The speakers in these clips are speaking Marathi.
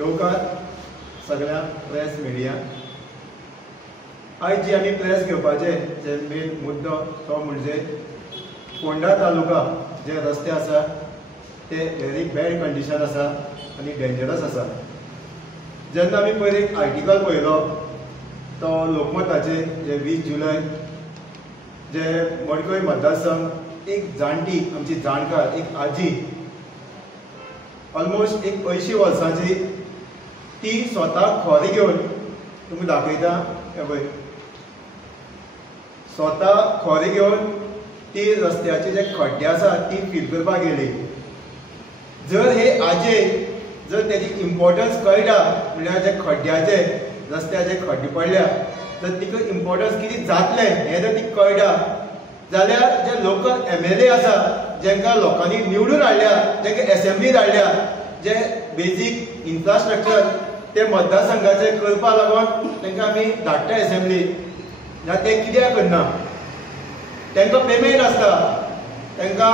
येवकार सगळ्या प्रेस मिडिया। आज जी आमी प्रेस घेवपाचे जे मेन मुद्दो तो म्हणजे फोंडा तालुका जे रस्ते आसा ते व्हेरी बॅड कंडिशन आसा आनी डेंजरस आसा। जेन्ना आमी पयलीं एक आर्टिकल पळयलो तो लोकमताचे जे 20 जुलय जे मडकय मतदारसंघ एक जाणटी आमची जाणकार एक आजी ऑलमोस्ट एक 80 वर्सांची ती स्वता खोरे घेवन तुमकां दाखयता हे पळय स्वता खोरे घेवन ती रस्त्याचे जे खड्डे आसा ती फील करपाक गेली। जर हे आजे जर तेजी इम्पॉर्टन्स कळटा म्हळ्यार जे खड्ड्याचे रस्त्याचे खड्डे पडल्या तर तिका इम्पॉर्टन्स कितें जातलें हें जर ती कळटा जाल्यार जे लोकल MLA आसा जेंकां लोकांनी निवडून हाडल्या जेंकां एसेंब्लीत हाडल्या जे बेजीक इन्फ्रास्ट्रक्चर ते मतदारसंघाचे करपा लागून तांकां आमी धाडटा एसेंब्लीत जाल्यार ते कित्याक करना। तांकां पेमेंट आसता तांकां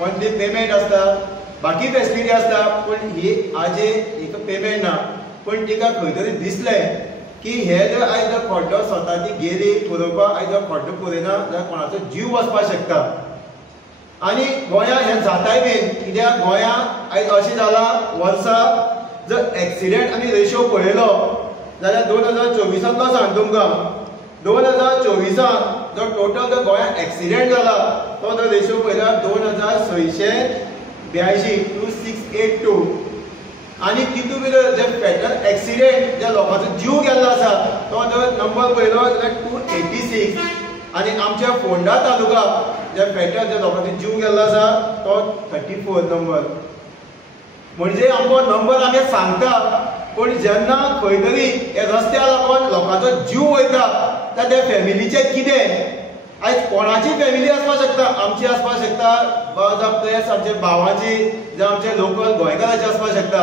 मंथली पेमेंट आसता बाकी फेसिलिटी आसता पूण ही आजे हिका पेमेंट ना पूण तिका खंय तरी दिसलें की हे जर आयज जर खड्डो स्वता ती गेली पुरोवपाक आयज जर खड्डो पुरयना जाल्यार कोणाचो जीव वचपाक शकता। आनी गोंयांत हें जाताय बीन कित्याक गोंयांत आयज अशें जालां वर्सा जर एक्सिडेंट आमी रेशो पळयलो जाल्यार 2024 सांग तुमकां 2024 जो टोटल जर गोंयांत एक्सिडेंट जाला तो जर रेशो पळयल्यार 2682 आनी तितून भितर जे फॅटल एक्सिडेंट ज्या लोकांचो जीव गेल्लो आसा तो जर नंबर पळयलो जाल्यार 286 आनी आमच्या फोंडा तालुका जे फॅटल जे लोकांचो जीव गेल्लो आसा तो 34 नंबर। म्हणजे आमचो नंबर आमी सांगता पूण जेन्ना खंय तरी हे रस्त्या लागून लोकांचो जीव वयता जाल्यार त्या फॅमिलीचें कितें। आयज कोणाची फॅमिली आसपाक शकता आमची आसपाक शकता जावं प्रेस आमच्या भावाची जावं आमचे लोकल गोंयकाराची आसपाक शकता।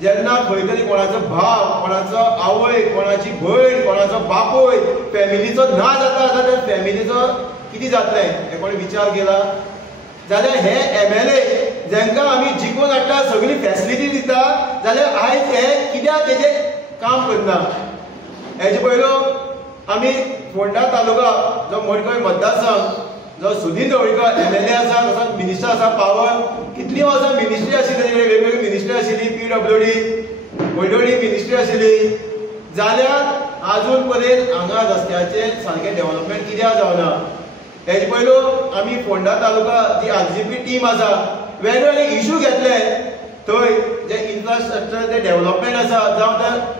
जेन्ना खंय तरी कोणाचो भाव कोणाचो आवय कोणाची भयण कोणाचो बापूय फॅमिलीचो ना जाता जाल्यार फॅमिलीचो कितें जातलें हे कोणी विचार केला। जाल्यार हे MLA जेंकां आमी जिखून हाडटा सगळी फॅसिलिटी दिता जाल्यार आयज हे कित्याक तेजें काम करना। हेजे पयलो आमी फोंडा तालुका जो मडकय मतदारसंघ जो सुनील ढवळीकर MLA आसा तसोच मिनिस्टर आसा पावर कितलीं वर्सां मिनिस्ट्री आशिल्ली वेगवेगळी मिनिस्ट्री आशिल्ली PWD व्हडली मिनिस्ट्री आशिल्ली जाल्यार आजून पर्यंत हांगा रस्त्याचे सारकें डेव्हलपमेंट कित्याक जावना। हेजे पयलो आमी फोंडा तालुका जी RGP टीम आसा वेगवेगळे इश्यू घेतले थंय जे इन्फ्रास्ट्रक्चर जे डेव्हलपमेंट आसा जावं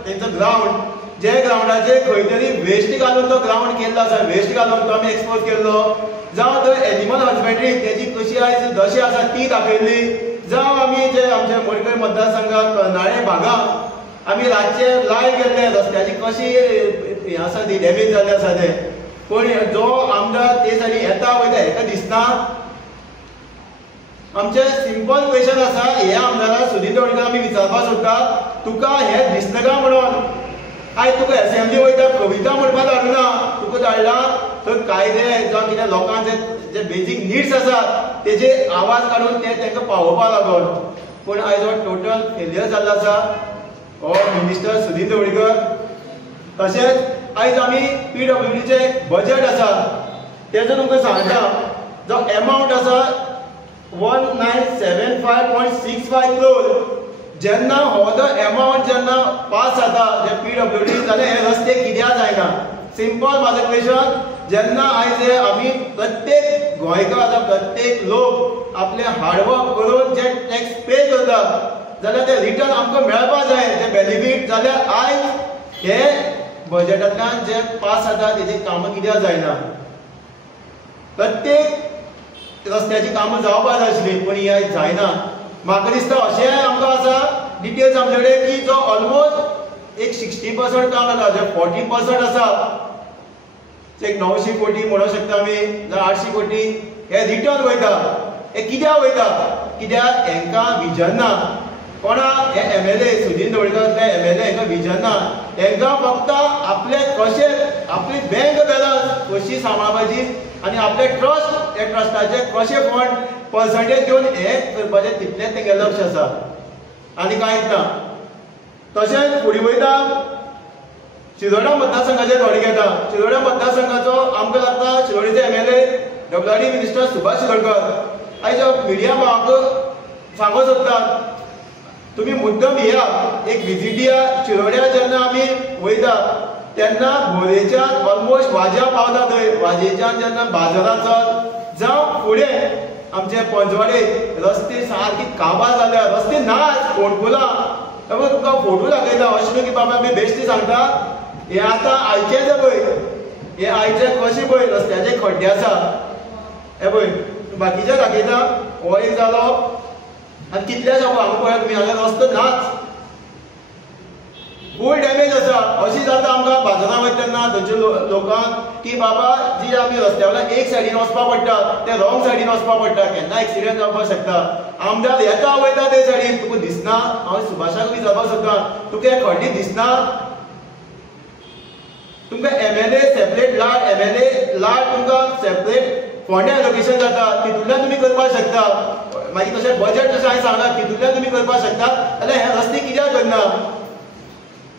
तेंचो ग्रावंड जे ग्रावंडाचेर खंय तरी वेस्ट घालून तो ग्रावंड केल्लो आसा वेस्ट घालून तो आमी एक्सपोज केल्लो जावं थंय एनिमल हजबेंड्री तेजी कशी आयज दशा आसा ती दाखयल्ली जावं आमी जे आमच्या मडकय मतदारसंघात कर्नाळे भागांत आमी रातचे लायव्ह गेल्ले रस्त्याची कशी हें आसा ती डॅमेज जाल्ले आसा ते पूण जो आमदार ते सायडी येता वयता हेका दिसना। आमचे सिंपल क्वेश्चन आसा हे आमदाराक सुनील ढवळीकर आमी विचारपाक सोदता तुका हे दिसना काय म्हणून आयज तुका एसेंब्ली वयता कविता म्हणपाक धाडूना तुका धाडला थंय कायदे जावं कितें लोकांचे जे बेजीक निड्स आसा तेजे आवाज काडून ते तांकां पावोवपा लागून पूण आयज हो टोटल फेलियर जाल्लो आसा हो मिनिस्टर सुनील ढवळीकर। तशेंच आयज आमी PWDचे बजेट आसा तेजो तुमकां सांगता जो एमावंट आसा 1975.65 crore जेन्ना हो जो एमावंट जेन्ना पास जाता जे PWD जाल्यार हे रस्ते कित्याक जायना। सिंपल म्हाजो क्वेश्चन जेन्ना आयज हे आमी प्रत्येक गोंयकार प्रत्येक लोक आपले हार्डवर्क करून जे टॅक्स पे करता जाल्यार ते रिटर्न आमकां मेळपाक जाय जे बेनिफीट जाल्यार आयज हे बजेटांतल्यान जे पास जाता तेजी कामां कित्याक जायना। प्रत्येक रस्त्याची कामां जावपाक जाय आशिल्ली पूण ही आयज जायना। म्हाका दिसता अशें आमकां आसा डिटेल्स आमचे कडेन की जो ऑलमोस्ट एक 60% काम जाता जे 40% आसा एक 900 कोटी म्हणूंक शकता आमी जाल्यार 800 कोटी हे रिटर्न वयता। हे कित्याक वयता कित्याक हांकां विजन ना कोणा हे MLA सुनील ढवळीकर MLA हांकां विजन ना हांकां फक्त आपले कशें आपली बँक बॅलन्स कशी सांबाळपाची आनी आपले ट्रस्ट हे ट्रस्टाचे कशे फंड पर्संटेज घेवन हे करपाचें तितलेंच तेंगे लक्ष आसा आनी कांयच ना। तशेंच फुडें वयता शिरोडा मतदारसंघाचे थोडे घेता. शिरोडा मतदारसंघाचो आमकां लागता शिरोडेचे MLA WRD minister Subhash Shirodkar आयज मिडिया म्हाका सांगूंक सोदतात तुमी मुद्दम या एक विजीट या शिरोड्या. जेन्ना आमी वयता तेन्ना भोरेच्यान ऑलमोस्ट वाज्या पावता थंय. वाजेच्यान जेन्ना बाजाराचो जावं फुडें आमचे पंचवाडे रस्ते सारके काबार जाल्या. रस्ते नाच फोंडकुलां तुमकां फोटो दाखयता अशें न्हू की बाबा आमी बेश्टी सांगता. हे आतां आयचे पळय हे आयचे कशें पळय रस्त्याचे खड्डे आसा हे पळय बाकीचे दाखयता. हो एक जालो आनी कितले जावं हांगा पळय तुमी हांगा रस्तो नाच फूल डॅमेज आसा. अशी जाता आमकां बाजारांत वयता तेन्ना थंयच्या लोकांक की बाबा जी आमी रस्त्या वयल्यान एक सायडीन वचपाक पडटा ते रॉंग सायडीन वचपाक पडटा. केन्ना एक्सिडेंट जावपाक शकता. आमदार येता वयता ते सायडीन तुका दिसना. हांव सुभाषाक विचारपाक सोदतां तुका हे खड्डे दिसना. तुमकां MLA सेपरेट लाट MLA लाट तुमकां सेपरेट फोंडे एलोकेशन जाता तितूंतल्यान तुमी करपाक शकता. मागीर तशें बजेट जशें हांवें सांगलां तितूंतल्यान तुमी करपाक शकता. जाल्यार हे रस्ते कित्याक करना.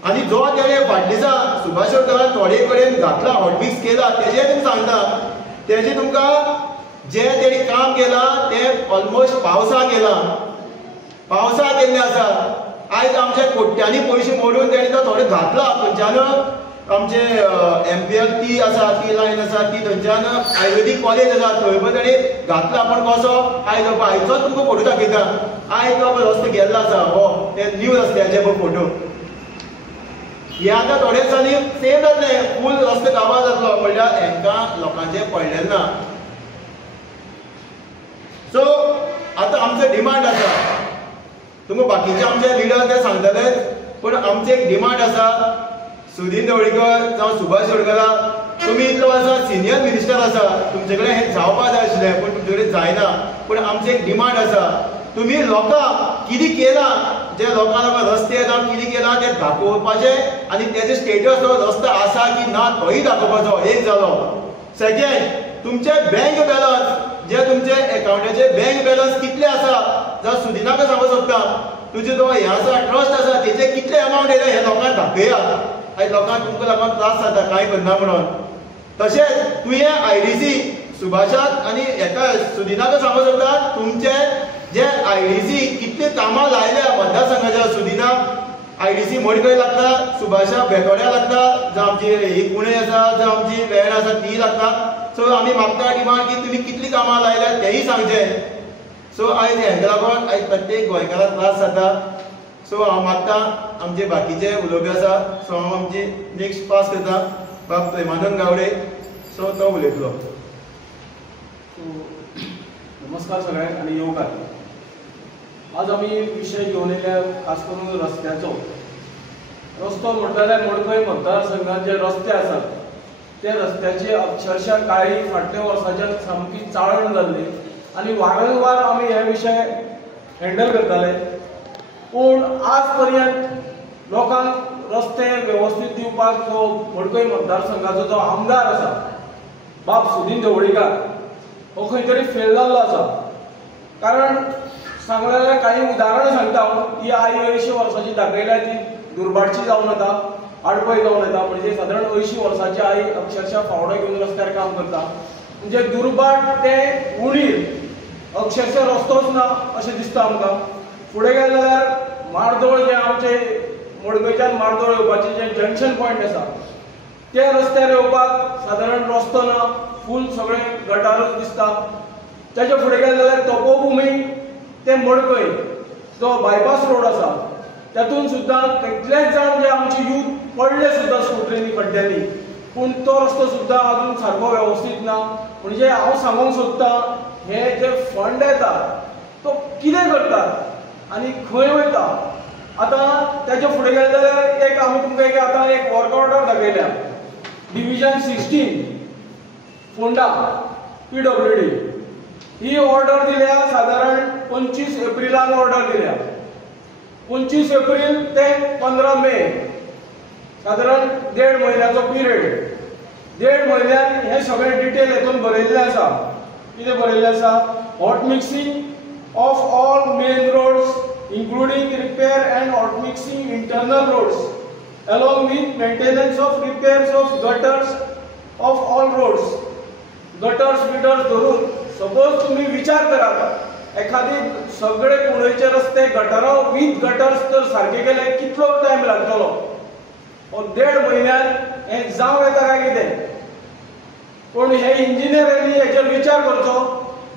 आनी जो तेणे फाटल्या दिसा सुभाष शिरोडकरान थोडे कडेन घातला हॉटमिक्स केला तेजें तुमकां सांगता. तेजें तुमकां जें तेणी काम केलां तें ऑलमोस्ट पावसा केलां. पावसा केल्लें आसा. आयज आमचे कोट्यांनी पयशे मोडून तेणी तो थोडे घातला. थंयच्यान आमचे MPL ती आसा ती लायन आसा ती थंयच्यान आयुर्वेदीक कॉलेज आसा थंय पण तेणी घातला. पण कसो आयज आयचोच तुमकां फोटो दाखयता. आयज तो रस्तो गेल्लो आसा हो ते न्यू रस्त्याचे पळय फोटो. हे आतां थोडे दिसांनी सेम जातले फूल रस्तो काबार जातलो म्हणल्यार हांकां लोकांचें पडलेलें ना. सो आतां आमचो डिमांड आसा. तुमकां बाकीचे आमचे लिडर ते सांगतले पूण आमचो एक डिमांड आसा. सुदीन ढवळीकर जावं सुभाष शिरोडकर तुमी इतलो वर्सां सिनियर मिनिस्टर आसा तुमचे कडेन हें जावपाक जाय आशिल्लें पूण तुमचे कडेन जायना. पूण आमचो एक डिमांड आसा तुमी लोकांक कितें केलां जे लोकांक रस्ते जावं कितें केलां तें दाखोवपाचें आनी तेजे स्टेटस तो रस्तो आसा की ना तोय दाखोवपाचो एक जालो. सेकेंड तुमचे बँक बॅलन्स जे तुमचे एकाउंटाचे बँक बॅलन्स कितले आसा जावं सुदिनाका सांगूंक सोदता तुजे जो हें आसा ट्रस्ट आसा तेजे कितले अमावंट येयला हें लोकांक दाखया. आयज लोकांक तुमकां लागून त्रास जाता कांय करना म्हणून. तशेंच तुवें IDC सुभाषाक आनी हेका सुदिनाका सांगूंक सोदता तुमचे जे IDC कितले कामां लायल्या मतदारसंघाच्या सुदिनाक IDC मडकय लागता सुभाषा बेतोड्या लागता जावं आमची ही पुणे आसा जावं आमची वेळ आसा ती लागता. सो आमी मागता डिमांड की तुमी कितली कामां लायल्या तेंय सांगचें. सो आयज हेका लागून आयज प्रत्येक गोंयकाराक त्रास जाता. सो हांव मागतां आमचे बाकीचे उलोवपी आसा सो हांव आमची नेक्स्ट पास करता बाब प्रेमानंद गावडे. सो तो उलयतलो. नमस्कार सगळ्यांक आनी येवकार. आज आमी विशय घेवन येयल्या खास करून रस्त्याचो. रस्तो म्हणटा जाल्यार मडकय मतदारसंघात जे रस्ते आसात ते रस्त्याची अक्षरशः काळी फाटल्या वर्साच्यान सामकी चाळण जाल्ली आनी वारंवार आमी हे विशय हँडल करताले. पूण आज पर्यंत लोकांक रस्ते वेवस्थीत दिवपाक जो मडकय मतदारसंघाचो जो आमदार आसा बाब सुदीन ढवळीकर हो खंय तरी फेल जाल्लो आसा. कारण सांगलें जाल्यार काही उदाहरणां सांगता हांव. ही आई 80 वर्सांची दाखयल्या ती दुर्भाटची जावन येता आडपय जावन येता. म्हणजे सादारण 80 वर्सांची आई अक्षरशः फावडो घेवन रस्त्यार काम करता. म्हणजे दुर्बाट ते उणीर अक्षरशः रस्तोच ना अशें दिसता आमकां. फुडें गेले जाल्यार मारदोळ जे आमचे मडकयच्यान मारदोळ येवपाचें जे जंक्शन पॉयंट आसा त्या रस्त्यार येवपाक सादारण रस्तो ना. फूल सगळें गटारूच दिसता. तेच्या फुडें गेले जाल्यार तपोभुमी ते मडकय जो बायपास रोड आसा तातूंत सुद्दां कितलेच जाण जे आमचे यूथ पडले सुद्दां स्कुटरींनी खड्ड्यांनी. पूण तो रस्तो सुद्दां अजून सारको वेवस्थीत ना. म्हणजे हांव सांगूंक सोदतां हे जे फंड येता तो कितें करतात आनी खंय वयता. आतां तेच्या फुडें गेले जाल्यार एक आमी तुमकां एक आतां एक वर्क ऑर्डर दाखयल्या डिविजन 16 फोंडा PWD ही ऑर्डर दिल्या साधारण 25 एप्रिलाक ऑर्डर दिल्या. 25 एप्रिल ते 15 मे साधारण 1.5 म्हयन्याचो पिरियड. 1.5 म्हयन्यान हे सगळें डिटेल हेतून बरयल्लें आसा. कितें बरयल्लें आसा hot mixing of all main roads including repair and hot mix fixing internal roads, along with maintenance of repairs of gutters of all roads. Gutters धरून सपोज तुम्ही विचार करात एखादी सगळे पुणेचे रस्ते गटारां विथ गटर्स तर सारखे केले कितलो टाइम लागतलो? 1.5 म्हयन्यात हे जावं येता काय कितें? पण हे इंजिनियरांनी हेचेर विचार करचो.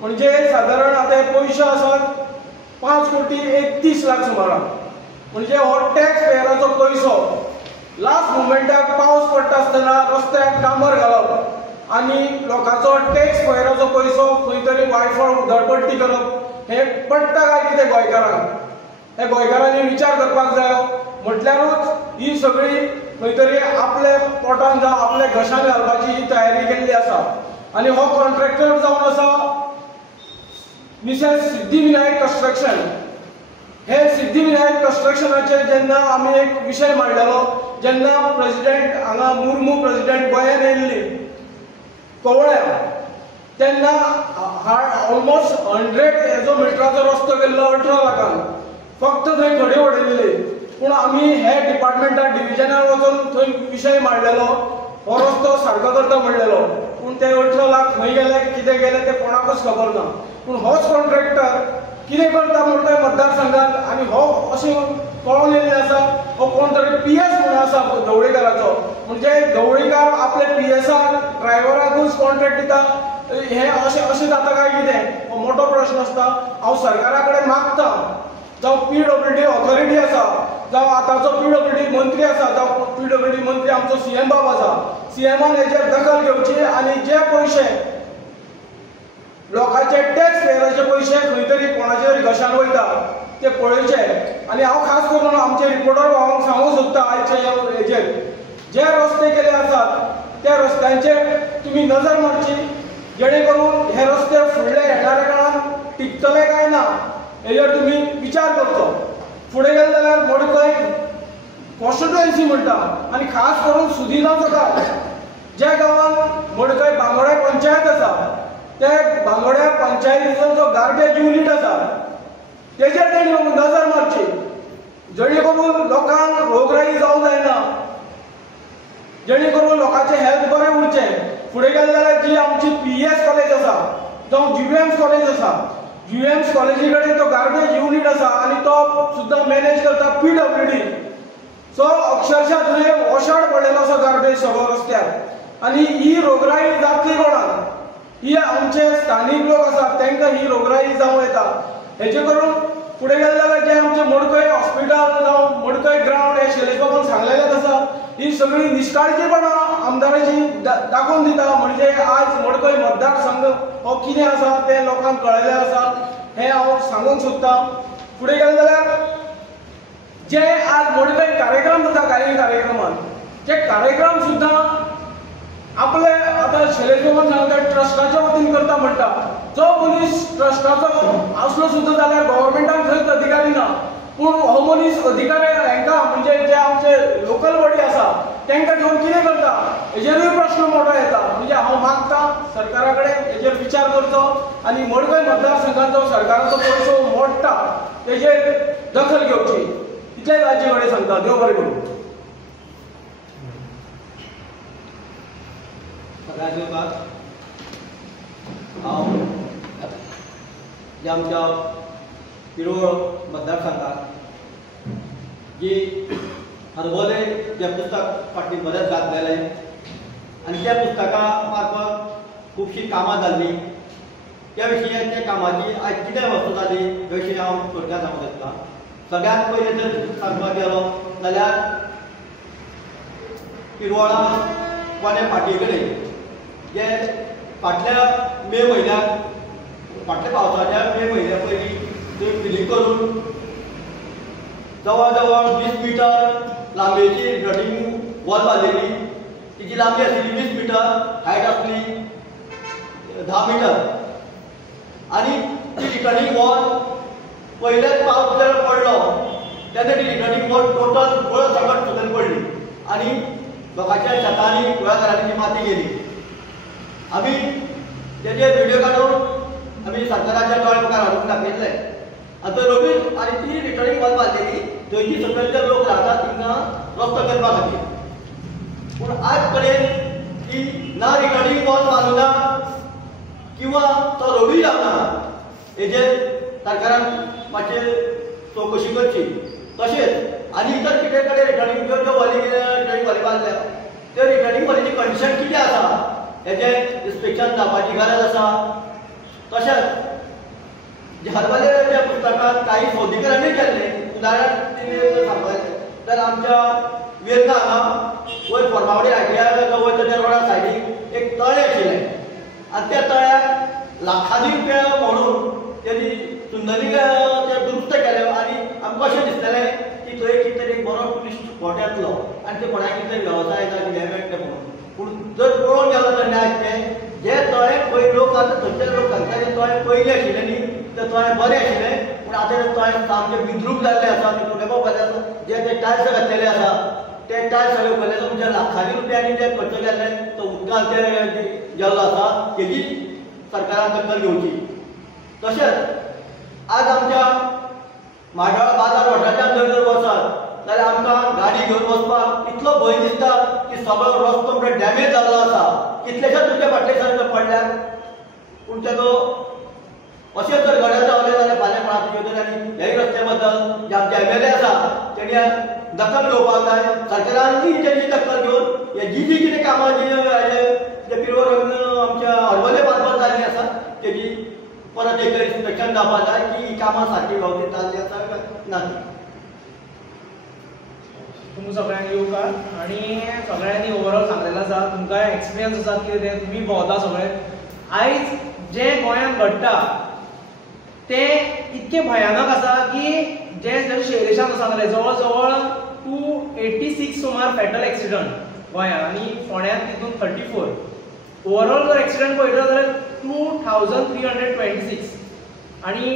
म्हणजे साधारण आता पयशे आसात 5,31,00,000 सुमाराक. म्हणजे हो टॅक्स पेयराचो पयसो लास्ट मोमेंटाक पावस पडटा आसतना रस्त्याक डांबर घालप आनी लोकांचो टॅक्स पेयराचो पयसो खंय तरी वायफळ धडपट्टी करप हे पडटा काय कितें गोंयकारांक? हे गोंयकारांनी विचार करपाक जाय. म्हटल्यारूच ही सगळी खंय तरी आपले पोटान जावं आपले घशान घालपाची ही तयारी केल्ली आसा. आनी हो कॉन्ट्रॅक्टर जावन आसा मिसेस सिद्धिविनायक कन्स्ट्रक्शन. हे सिद्धिविनायक कन्स्ट्रक्शनाचे जेन्ना आमी एक विशय मांडलेलो, जेन्ना प्रेसिडेंट हांगा मुर्मू प्रेसिडेंट गोंयांत येयल्ली कवळ्या, तेन्ना ऑलमोस्ट 100 मिटराचो रस्तो केल्लो 18 लाखांक. फक्त थंय खडी उडयल्ली. पूण आमी हे डिपार्टमेंटाक डिव्हिजनार वचून थंय विशय मांडलेलो, हो रस्तो सारको करता म्हणलेलो. पूण ते 18 लाख खंय गेले कितें गेले ते कोणाकूच खबर ना. पूण होच कॉन्ट्रॅक्टर कितें करता म्हणटा मतदारसंघात आनी हो अशें कळोन येयल्लें आसा. हो कोण तरी PS म्हणून आसा ढवळीकाराचो. म्हणजे ढवळीकार आपले PSआक ड्रायव्हराकूच कॉन्ट्रॅक्ट दिता. हे अशें जाता काय कितें? हो मोठो प्रश्न आसता. हांव सरकारा कडेन मागता, जावं PWD ऑथॉरिटी आसा, जावं आतांचो PWD मंत्री आसा, जावं PWD मंत्री आमचो CM बाब आसा, CMान हेचेर दखल घेवची आनी जे पयशे लोकांचे टॅक्स पेयराचे पयशे खंय तरी कोणाचे तरी घशान वयता ते पळोवचे. आनी हांव खास करून आमचे रिपोर्टर भावांक सांगूंक सोदता आयच्या हेचेर जे रस्ते केले आसात त्या रस्त्यांचेर तुमी नजर मारची, जेणे करून हे रस्ते फुडले येणाऱ्या काळात टिकतले काय ना हेचेर तुमी विचार करचो. फुडें गेले जाल्यार मडकय कॉन्स्टिट्युएन्सी म्हणटा आनी खास करून सुदिनाचो गांव, ज्या गांवांत मडकय बांगोड्या पंचायत आसा, त्या बांगोड्या पंचायतीचो जो गार्बेज युनिट आसा तेचेर तेणी नजर मारची, जेणे करून लोकांक रोगराई जावंक जायना, जेणे करून लोकांचे हेल्थ बरें उरचें. फुडें गेले जाल्यार जी आमची PS कॉलेज आसा जावं GVMS कॉलेज आसा, GVMS कॉलेजी कडेन तो गार्बेज युनिट आसा आनी तो सुद्दां मॅनेज करता PWD. सो अक्षरशः थंय वॉशाड पडलेलो आसा गार्बेज सगळो रस्त्यार. आनी ही रोगराई जातली कोणाक? ही आमचे स्थानीक लोक आसात तांकां ही रोगराई जावं येता. हेचे करून फुडें गेले जाल्यार जे आमचे मडकय हॉस्पिटल जावं मडकय ग्रावंड हे शैलेश बाबान सांगलेलेच आसा, ही सगळी निश्काळजीपणां आमदाराची दाखोवन दिता. म्हणजे आज मडकय मतदारसंघ हो कितें आसा ते लोकांक कळयलें आसा हें हांव सांगूंक सोदतां. फुडें गेले जाल्यार जे आज मडकय कार्यक्रम जाता काही कार्यक्रमांत, जे कार्यक्रम सुद्दां आपले आतां शैलेश बाबान सांगता ट्रस्टाच्या वतीन करता म्हणटा. जो मनीस ट्रस्टाचो आसलो सुद्दां जाल्यार गव्हर्मेंटान खंयच अधिकारी ना. पूण हो मनीस अधिकारी हांकां म्हणजे जे आमचे लोकल बॉडी आसा तांकां घेवन कितें करता हेजेरूय प्रश्न मोठो येता. म्हणजे हांव मागता सरकारा कडेन हेजेर विचार करचो आनी मडकय मतदारसंघाचो सरकाराचो पयसो मोडटा तेजेर दखल घेवची. इतलेंच ताजे कडेन सांगता. देव बरें करूं. सगळ्यांक हांव जे आमच्या पिरोळ मतदारसंघात जी हरवले जे पुस्तक फाटीं बरेंच घातलेलें आनी त्या पुस्तका मार्फत खुबशीं कामां जाल्लीं, त्या विशीं त्या कामाची आयज कितें वस्तू जाली हे विशीं हांव थोडक्यात सांगूंक सोदतां. सगळ्यांत पयलीं जर सांगपाक गेलो जाल्यार पिरवळा कोणे फाटी कडेन जे फाटल्या मे म्हयन्याक फाटल्या पावसाच्या मे म्हयन्या पयलीं थंय फिलिंग करून जवळ जवळ 20 मिटर लांबेची रिटर्निंग वॉल बांदलेली. तिची लांबी आशिल्ली 20 मिटर, हायट आसली 10 मिटर. आनी ती रिटर्निंग वॉल पयलेच पावस जर पडलो तेन्ना ती रिटर्निंग वॉल टोटल गोळ सकट सकयल पडली आनी लोकांच्या शेतांनी कुळाघरांनी ती माती गेली. आमी तेजेर व्हिडिओ काडून आमी सरकाराच्या दोळे मुखार हाडून दाखयतले. आतां रोखडीच आनी ती रिटर्निंग वॉल बांदलेली थंयची सकयले लोक रावतात तिंगा रस्तो करपा खातीर. पूण आज पर्यंत की ना रिगार्डिंग वॉल बांदूना किंवा तो रोडूय जावना. हेजेर सरकारान मातशें चवकशी करची. तशेंच आनी इतर कितें कडेन रिगार्डिंग ज्यो वाली बांदल्या त्यो रिगार्डिंग वालीची कंडिशन कितें आसा हेजें इन्स्पेक्शन जावपाची गरज आसा. तशेंच हरवले ज्या पुस्तकांत काही सोदीकरणूय केल्लें. उदाहरण सांगपाचें तर आमच्या वेर्ना हांगा वयर फोर्मावडी आयटीआय वयता त्या रोडा सायडीक एक तळें आशिल्लें आनी त्या तळ्याक लाखांनी रुपया म्हणून तेणी सुंदरी ते दुरुस्त केलें आनी आमकां अशें दिसलेलें की थंय कितें तरी बरो ट्युरिस्ट स्पॉट येतलो आनी ते कोणाक कितें वेवसाय जाता कितें मेळटलें म्हणून. पूण जर पळोवन गेलो तर आसतें जे तळें पळय लोक आतां थंयचे लोक सांगता ते तळें पयलीं आशिल्लें न्ही तें तळें बरें आशिल्लें. पूण आतां तें तळें सामकें बिद्रूप जाल्लें आसा. फुडें घातलेले आसा जे ते टायल्स घातलेले आसा ते टायल्स सगळे पळयले म्हणजे लाखांनी रुपयांनी ते खर्च केल्ले तो उदकांत ते गेल्लो आसा तेजी सरकारान दखल घेवची. तशेंच आज आमच्या माड्याळ बाजार वाठारांत जर वचत जाल्यार आमकां गाडी घेवन वचपाक इतलो भंय दिसता की सगळो रस्तो म्हणजे डॅमेज जाल्लो आसा. कितलेशेच तुमच्या फाटले सारके पडल्यात. पूण तेजो अशें जर घडये जावलें जाल्यार फाल्यां कोणाक येवचें आनी ह्याय रस्त्या बद्दल जे आमचे एम एल ए आसा तेणी दखल घेवपाक जाय. सरकारानूय तेजी दखल घेवन जी जी कितें कामां जे पिरवो आमच्या हरवले मार्फत जाल्लीं आसा तेजी परत एक इन्स्पेक्शन जावपाक जाय की ही कामां सारकी वेवस्थीत जाल्ली आसा काय ना. तुमकां सगळ्यांक येवकार आनी सगळ्यांनी ओवरऑल सांगलेलें आसा. तुमकां एक्सपिरियन्स आसा कितें तें तुमी भोंवता सगळे. आयज जे गोंयांत घडटा तें इतकें भयानक आसा की जे शेरेशान सांगलें जवळ जवळ 286 सुमार फॅटल एक्सिडंट गोंयांत आनी फोंड्यांत तितून 34. ओवरऑल जर एक्सिडंट पळयलो जाल्यार 2326 आनी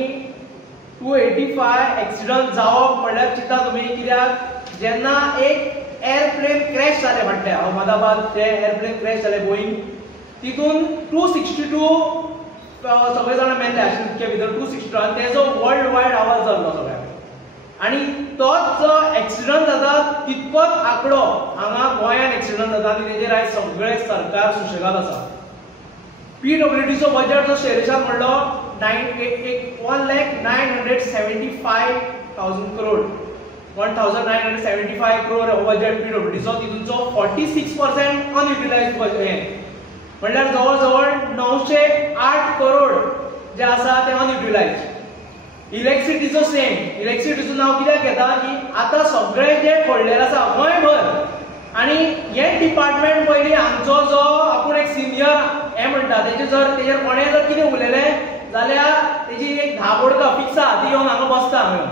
285 एक्सिडंट जावप म्हणल्यार चिंता तुमी. कित्याक जेन्ना एक एअरप्लेन क्रॅश जालें फाटल्या अहमदाबाद जे एअरप्लेन क्रॅश जालें बोईंग तितून 262 सगळे जाण मेल्ले आशिल्ले तितके भितर 262 आनी तेजो वर्ल्ड वायड आवाज जाल्लो सगळ्याक. आनी तोच जो एक्सिडंट जाता तितकोच आंकडो हांगा गोंयांत एक्सिडंट जाता आनी तेजेर आयज सगळे सरकार सुशेगाद आसा. PWDचो बजेट जो शेरेशान म्हणलो 1,975,000 करोड 1,975 करोड हो बजेट PWDचो. तितूंचो 46% अनयुटिलायज्ड बजेट म्हणल्यार जवळ जवळ 908 करोड जे आसा ते अनयुटिलायज्ड. इलेक्ट्रिसिटीचो सेम. इलेक्ट्रिसिटीचो नांव कित्याक घेता की आतां सगळे जे खोडलेले आसा गोंयभर आनी हे डिपार्टमेंट पयलीं हांगचो जो आपूण एक सिनियर हें म्हणटा तेजेर कोणें जर कितें उलयलें जाल्यार तेजी एक धा बोडका फिक्स आहा ती येवन हांगा बसता हांगा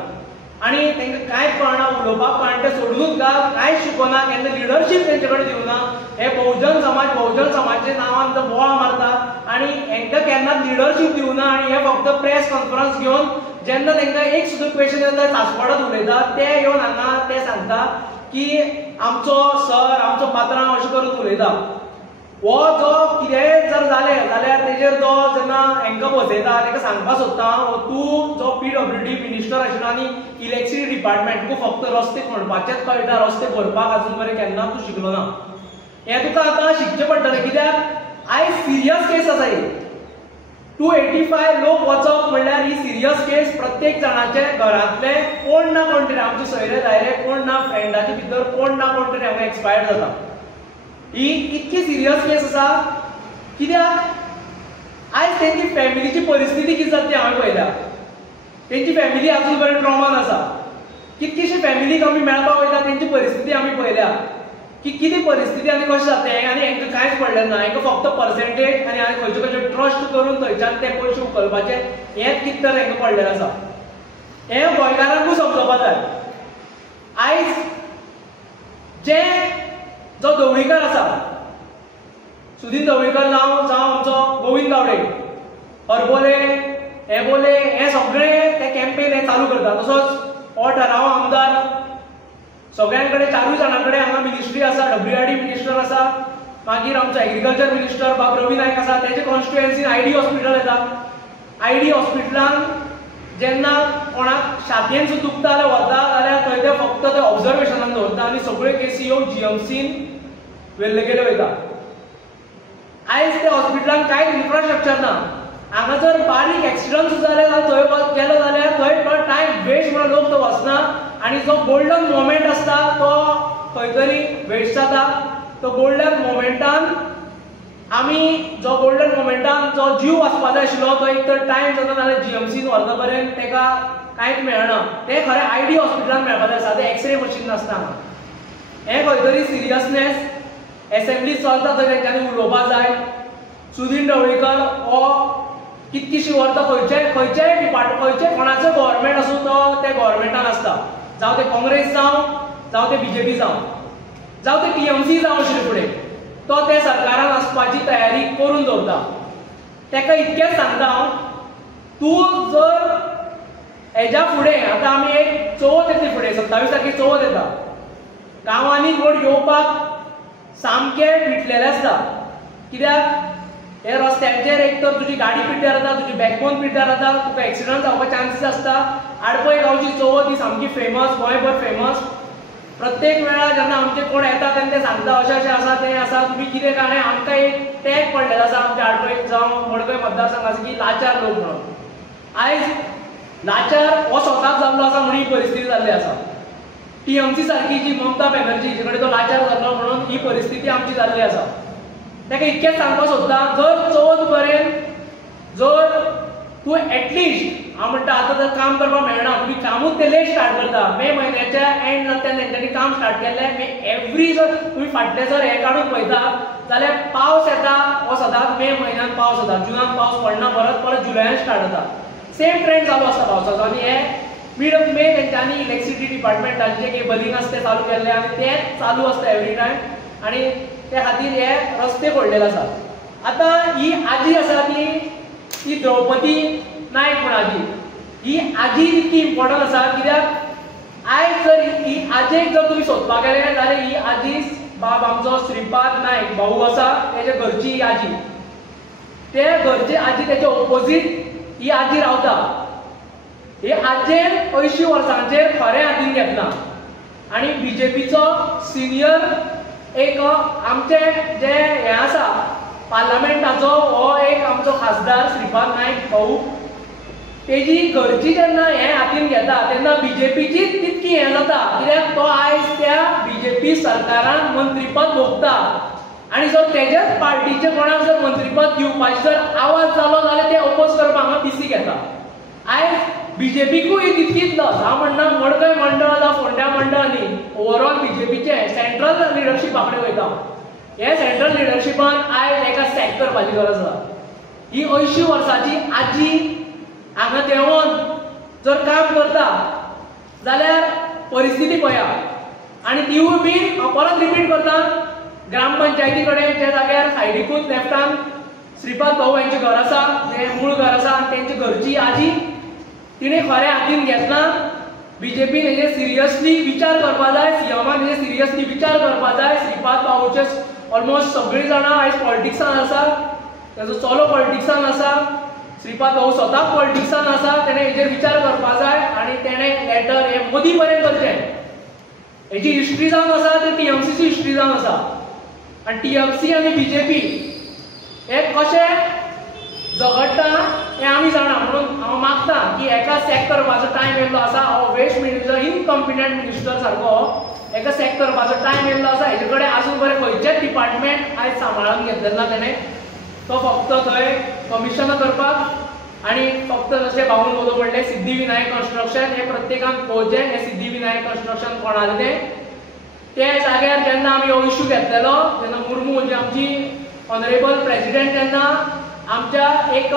आनी तांकां कांयच कळना उलोवपाक कळना. ते सोडूनच घाल कांयच शिकोना केन्ना लिडरशीप तेंचे कडेन दिवना. हे बहुजन समाजच्या नांवान तो बोवाळ मारता आनी हांकां केन्नाच लिडरशीप दिवना आनी हे फक्त प्रेस कॉन्फरन्स घेवन जेन्ना तांकां एक सुद्दां क्वेश्चन येता सांसपडत उलयता ते येवन हांगा ते सांगता की आमचो सर आमचो पात्रांव अशें करून उलयता. हो जो कितेंय जर जालें जाल्यार तेजेर तो जेन्ना हांकां बसयता ताका सांगपाक सोदता तूं जो PWD मिनिस्टर आशिल्लो आनी इलेक्ट्रिसिटी डिपार्टमेंट तूं फक्त रस्ते खणपाचेच कळटा रस्ते भरपाक आजून मेरेन केन्ना तूं शिकलो ना. हें तुका आतां शिकचें पडटलें कित्याक आयज सिरियस केस आसा ही. 285 लोक वचप म्हणल्यार ही सिरियस केस. प्रत्येक जाणाचे घरांतले कोण ना कोण तरी आमचे सोयरे धायरे कोण ना फ्रेंडाचे भितर कोण ना कोण तरी हांगा एक्सपायर्ड जाता. ही इतकी सिरियस केस आसा कित्याक आयज तेंची फॅमिलीची परिस्थिती कितें जाता ती हांवें पळयल्या. तेंची फॅमिली आजून बरें ट्रॉमान आसा. कितकीशी फॅमिलीक आमी मेळपाक वयता तेंची परिस्थिती आमी पळयल्या की कितें परिस्थिती आनी कशें जाता तें आनी हांकां कांयच पडलें ना. हांकां फक्त पर्सेंटेज आनी खंयचे खंयचे ट्रस्ट करून थंयच्यान ते पयशे उखलपाचे हेंच कितें तर हांकां पडलेलें आसा. हें गोंयकारांकूय समजोवपाक जाय. आयज जे जो ढवळीकर आसा सुदीन ढवळीकर जावं आमचो गोविंद गावडे हरबोले हेबोले हे सगळे ते कॅम्पेन हे चालू करता. तसोच हो ठराव आमदार सगळ्यांकडे 4 जाणांकडे हांगा मिनिस्ट्री आसा. WRD मिनिस्टर आसा. मागीर आमचो एग्रीकल्चर मिनिस्टर बाब रवी नायक आसा. तेजे कॉन्स्टिट्युएन्सीन ID हॉस्पिटल येता. ID हॉस्पिटलान जेन्ना कोणाक छातयेन सुद्दां दुखता जाल्यार वता जाल्यार थंय ते सगळे फक्त ते ऑब्झर्वेशनान दवरता आनी सगळे केसी ह्यो जीएमसीन वेल्ले गेले वयता. आयज त्या हॉस्पिटलान कांयच इन्फ्रास्ट्रक्चर ना. हांगा जर बारीक एक्सिडंट जाले थंय गेलो जाल्यार थंय तो टायम वेस्ट म्हणून लोक तो वचना आनी जो गोल्डन मोमेंट आसता तो खंय तरी वेस्ट जाता. तो गोल्डन मोमेंटान जो गोल्डन मोमेंटान जो जीव वाचपा जाय आशिल्लो तो एक तर टायम जाता नाल्यार जीएमसीन व्हरता पर्यंत तेका कांयच मेळना. ते खरें आयडी हॉस्पिटलान मेळपा जाय. सादें एक्सरे मशीन नासता हांगा. हें खंय तरी सिरियसनेस एसेंब्ली चलता थंय तेंच्यांनी उलोवपा जाय. सुदीन ढवळीकर हो कितकीशी वर्सां खंयचेय डिपार्टमेंट खंयचेय कोणाचो गव्हर्मेंट आसूं तो त्या गव्हर्मेंटान आसता. जावं ते काँग्रेस जावं ते बीजेपी जावं ते टीएमसी जावं आशिल्ले फुडें तो त्या सरकारान आसपाची तयारी करून दवरता. तेका इतकेंच सांगता हांव, तूं जर हेज्या फुडें आतां आमी एक चवथ येतली फुडें 27 तारखेक चवथ येता. गांवांनी कोण येवपाक सामके पिटलेले आसता. कित्याक हे रस्त्यांचेर एक तर तुजी गाडी पिड्ड्यार जाता, तुजी बॅकबोन पिड्ड्यार जाता, तुका एक्सिडंट जावपाचे चान्सीस आसता. आडपय गांवची चवथ ही सामकी फेमस, गोंयभर फेमस. प्रत्येक वेळार जेन्ना आमचे कोण येता तेन्ना ते सांगता अशें अशें आसा तें आसा. तुमी कितें काय आमकां एक टॅग पडलेलो आसा आमच्या आडपय जावं मडकय मतदारसंघाचो की लाचार लोक म्हणून. आयज लाचार हो स्वताक जाल्लो आसा म्हणून ही परिस्थिती जाल्ली आसा. टीएमसी सारकी जी ममता बॅनर्जी हिचे कडेन तो लाचार जाल्लो म्हणून ही परिस्थिती आमची जाल्ली आसा. ताका इतकेंच सांगपाक सोदता, जर चवथ पर्यंत जर तूं एटलिस्ट हांव म्हणटा आतां जर काम करपाक मेळना, तुमी कामूच ते लेट स्टार्ट करता. मे म्हयन्याच्या एंड जाता तेंच्यांनी काम स्टार्ट केल्लें. मे एवरी जर तुमी फाटले जर हे काडून पळयता जाल्यार पावस येता हो सदांच मे म्हयन्यात पावस जाता, जुनान पावस पडना, परत जुलयान स्टार्ट जाता. सेम ट्रेंड चालू आसता पावसाचो. आनी हे मिड ऑफ मे तेंच्यांनी इलेक्ट्रिसिटी डिपार्टमेंटाचे केबलिंग आसा तें चालू केल्लें आनी तें चालू आसता एवरी टायम. आनी त्या खातीर हे रस्ते पडलेले आसा. आतां ही आजी आसा ती द्रौपदी नायक म्हण आजी. ही आजी इतकी इम्पॉर्टंट आसा कित्याक आयज जर ही आजेक जर तुमी सोदपाक गेले जाल्यार ही आजी बाब आमचो श्रीपाद नायक भाऊ आसा तेजे घरची ही आजी. ते घरचे आजी तेजे ऑपोजीट ही आजी रावता. ही आजेन 80 वर्सांचेर खरें हातीन घेतला. आनी बीजेपीचो सिनियर एक आमचे जे हे आसा पार्लमेंटाचो हो एक आमचो खासदार श्रीपाद नायक भाऊ. तेजी घरची जेन्ना हें हातीन घेता तेन्ना बीजेपीचीच तितकी हें जाता कित्याक तो आयज त्या बीजेपी सरकारान मंत्रीपद भोगता. आनी जर तेजेच पार्टीचे कोणाक जर मंत्रीपद दिवपाचो जर आवाज जालो जाल्यार ते अपोज करपाक हांगा पिसी घेता. आयज बीजेपीकूय तितकीच लस. हांव म्हणना मडकय मंडळ जावं फोंड्या मंडळ न्ही, ओवरऑल बीजेपीचे सेंट्रल लिडरशिपा कडेन वयता. हे सेंट्रल लिडरशिपान आयज एका सॅक करपाची गरज आसा. ही 80 वर्सांची आजी हांगा देंवन जर काम करता जाल्यार परिस्थिती पळया. आनी तिवूय बी परत रिपीट करता ग्रामपंचायती कडेन ज्या जाग्यार सायडीकूच लेफ्टान श्रीपाद भाऊ यांचें घर आसा, जें मूळ घर आसा, तेंची घरची आजी तिणें खरें हातीन घेतना बीजेपीन हेजेर सिरियसली विचार करपा जाय. सीएमान हेजेर सिरियसली विचार करपा जाय. श्रीपाद भाऊचे ऑलमोस्ट सगळीं जाणां आयज पॉलिटिक्सान आसा, तेजो चलो पॉलिटिक्सान आसा, श्रीपाद भाऊ स्वताक पॉलिटिक्सान आसा. तेणें हेजेर विचार करपा जाय आनी तेणें लेटर हे मोदी पर्यंत करचें. हेजी हिस्ट्री जावन आसा ती टीएमसीची हिस्ट्री जावन आसा. आनी टीएमसी आनी बीजेपी हे कशें झगडटा हें आमी जाणा. म्हणून हांव मागता की हेका सॅक करपाचो टायम येयल्लो आसा. हो वेस्ट मिनिस्टर इनकॉम्पिटंट मिनिस्टर सारको हेका सॅक करपाचो टायम येयल्लो आसा. हेजे कडेन आजून बरें खंयचेच डिपार्टमेंट आयज सांबाळून घेतलेलो ना तेणें. तो फक्त थंय कमिशनां करपाक आनी फक्त जशें भाऊन बोलू म्हणलें सिद्धिविनायक कन्स्ट्रक्शन हें प्रत्येकान पळोवचें. हें सिद्धिविनायक कन्स्ट्रक्शन कोणालें तें ते जाग्यार जेन्ना आमी हो इश्यू घेतलेलो तेन्ना मुर्मू म्हणजे आमची ऑनरेबल प्रेसिडेंट तेन्ना आमच्या एक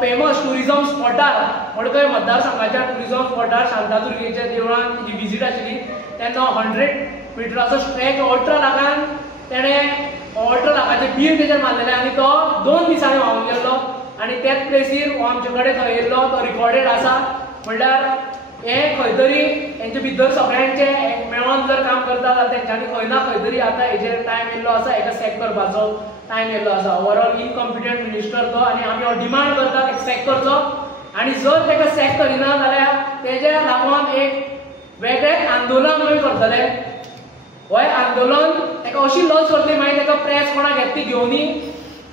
फेमस टुरिझम स्पॉटार मडकय मतदारसंघाच्या टुरिझम स्पॉटार शांतादुर्गेच्या देवळान जी विजीट आशिल्ली तेन्ना 100 मिटराचो स्ट्रेक 18 लाखान तेणें 18 लाखाचें बील तेजेर मारलेलें आनी तो 2 दिसांनी व्हांवून गेल्लो. आनी त्याच प्लेसीर हो आमचे कडेन थंय येयल्लो, तो रिकॉर्डेड आसा. म्हणल्यार हें खंय तरी हेंचे भितर सगळ्यांचे मेळोन जर काम करता जाल्यार तेंच्यांनी खंय ना खंय तरी आतां हेजेर टायम येयल्लो आसा, हेका सॅक करपाचो टायम येयल्लो आसा. ओवरऑल इनकॉम्पिटंट मिनिस्टर तो आनी आमी हो डिमांड करता सॅक करचो. आनी जर तेका सॅक करिना जाल्यार तेजे लागून एक वेगळेच आंदोलन खंय करतले होय आंदोलन ताका अशी लज करतली मागीर ताका प्रेस कोणाक घेता ती घेवनी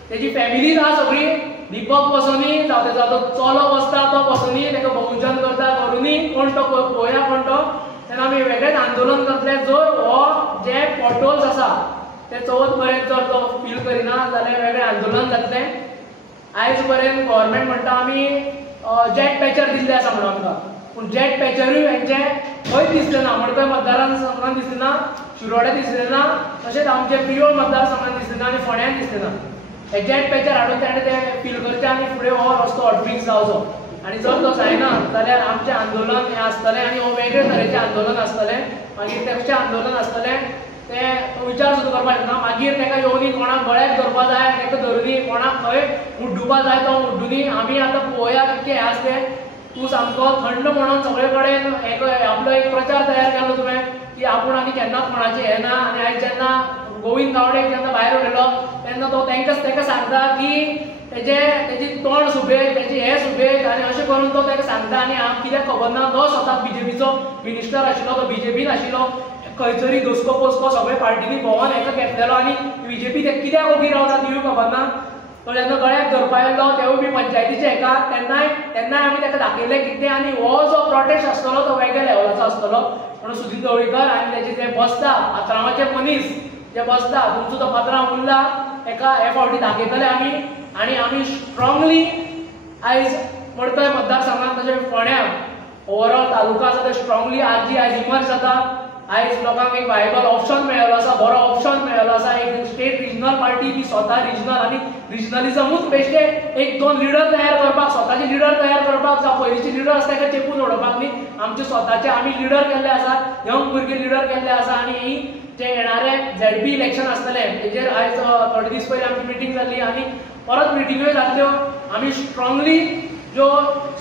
तेजी फॅमिलीज आहा सगळी दीपक बसोनी जावं तेजो चलो बसता तो बसोनी ताका बहुजन करता करुनी कोण तो पळोवया कोण तो तेन्ना आमी वेगळेच आंदोलन करतले जर हो जे पोर्टल्स आसा ते चवथ पर्यंत जर तो फील करिना जाल्यार वेगळें आंदोलन जातलें आयज पर्यंत गव्हर्मेंट म्हणटा आमी जेट पॅचर दिल्ले आसा म्हणून आमकां पूण जेट पॅचरूय हेंचे खंयच दिसलें ना मडकय मतदारसंघात दिसलें ना शिरोड्या दिसलें ना तशेंच आमचे पिरोळ मतदारसंघात दिसलें ना आनी फोंड्यान दिसलें ना हे जेट पॅचर हाडून ताणें ते फील करचें आनी फुडें हो रस्तो ऑटफिक्स जावचो आनी जर तो जायना जाल्यार आमचें आंदोलन हें आसतलें आनी हो वेगळे तरेचें आंदोलन आसतलें मागीर तेचें आंदोलन आसतलें तें विचार सुद्दां करपाक शकना मागीर ताका येवनी कोणाक गळ्याक धरपा जाय ताका धरुनी कोणाक खंय मुड्डुपा जाय तो मुड्डुनी आमी आतां पळोवया कितकें हें आसा तें तूं सामको थंड म्हणून सगळे कडेन आपलो एक प्रचार तयार केलो तुवें की आपूण आनी केन्नाच कोणाचें हें ना आनी आयज जेन्ना गोविंद गावडेक जेन्ना भायर उडयलो तेन्ना तो ताका सांगता की तेजी तोंड सुबेक तेजी हें सुबेक आनी अशें करून तो ताका सांगता आनी कित्याक खबर ना तो स्वता बीजेपीचो मिनिस्टर आशिल्लो तो बीजेपीन आशिल्लो खंयतरी धोसको पोसको सगळे पार्टीनी भोंवोन हेका घेतलेलो आनी बीजेपी ते कित्याक ओगी रावता तिवूय खबर ना तो जेन्ना गळ्याक धरपा येयलो तेवूय बी पंचायतीचे हेका तेन्नाय आमी ताका दाखयलें कितें आनी हो जो प्रोटेस्ट आसतलो तो वेगळ्या लेवलाचो आसतलो म्हणून सुदीप ढवळीकर आनी तेजे जे बसता पात्रांवाचे मनीस जे बसता तुमचो तो पात्रांव उरला एका हे फावटी दाखयतले आमी आनी आमी स्ट्रॉंगली आयज मडकय मतदारसंघात तशें फोंड्या ओवरऑल तालुका आसा ते स्ट्रॉंगली आयज इमर्ज जाता आयज लोकांक एक वायबल ऑप्शन मेळ्ळो आसा बरो ऑप्शन मेळ्ळो आसा एक स्टेट रिजनल पार्टी बी स्वता रिजनल आनी रिजनलिजमूच बेश्टे एक दोन लिडर तयार करपाक स्वताचे लिडर तयार करपाक जावं पयलींचे लिडर आसा ताका चेपून उडोवपाक न्ही आमचे स्वताचे आमी लिडर केल्ले आसात यंग भुरगे लिडर केल्ले आसा आनी ही जे येणारे झेडपी इलेक्शन आसतले तेजेर आयज थोडे दीस पयलीं आमची मिटींग जाल्ली आनी परत मिटींग्योय जातल्यो आमी स्ट्रॉंगली ज्यो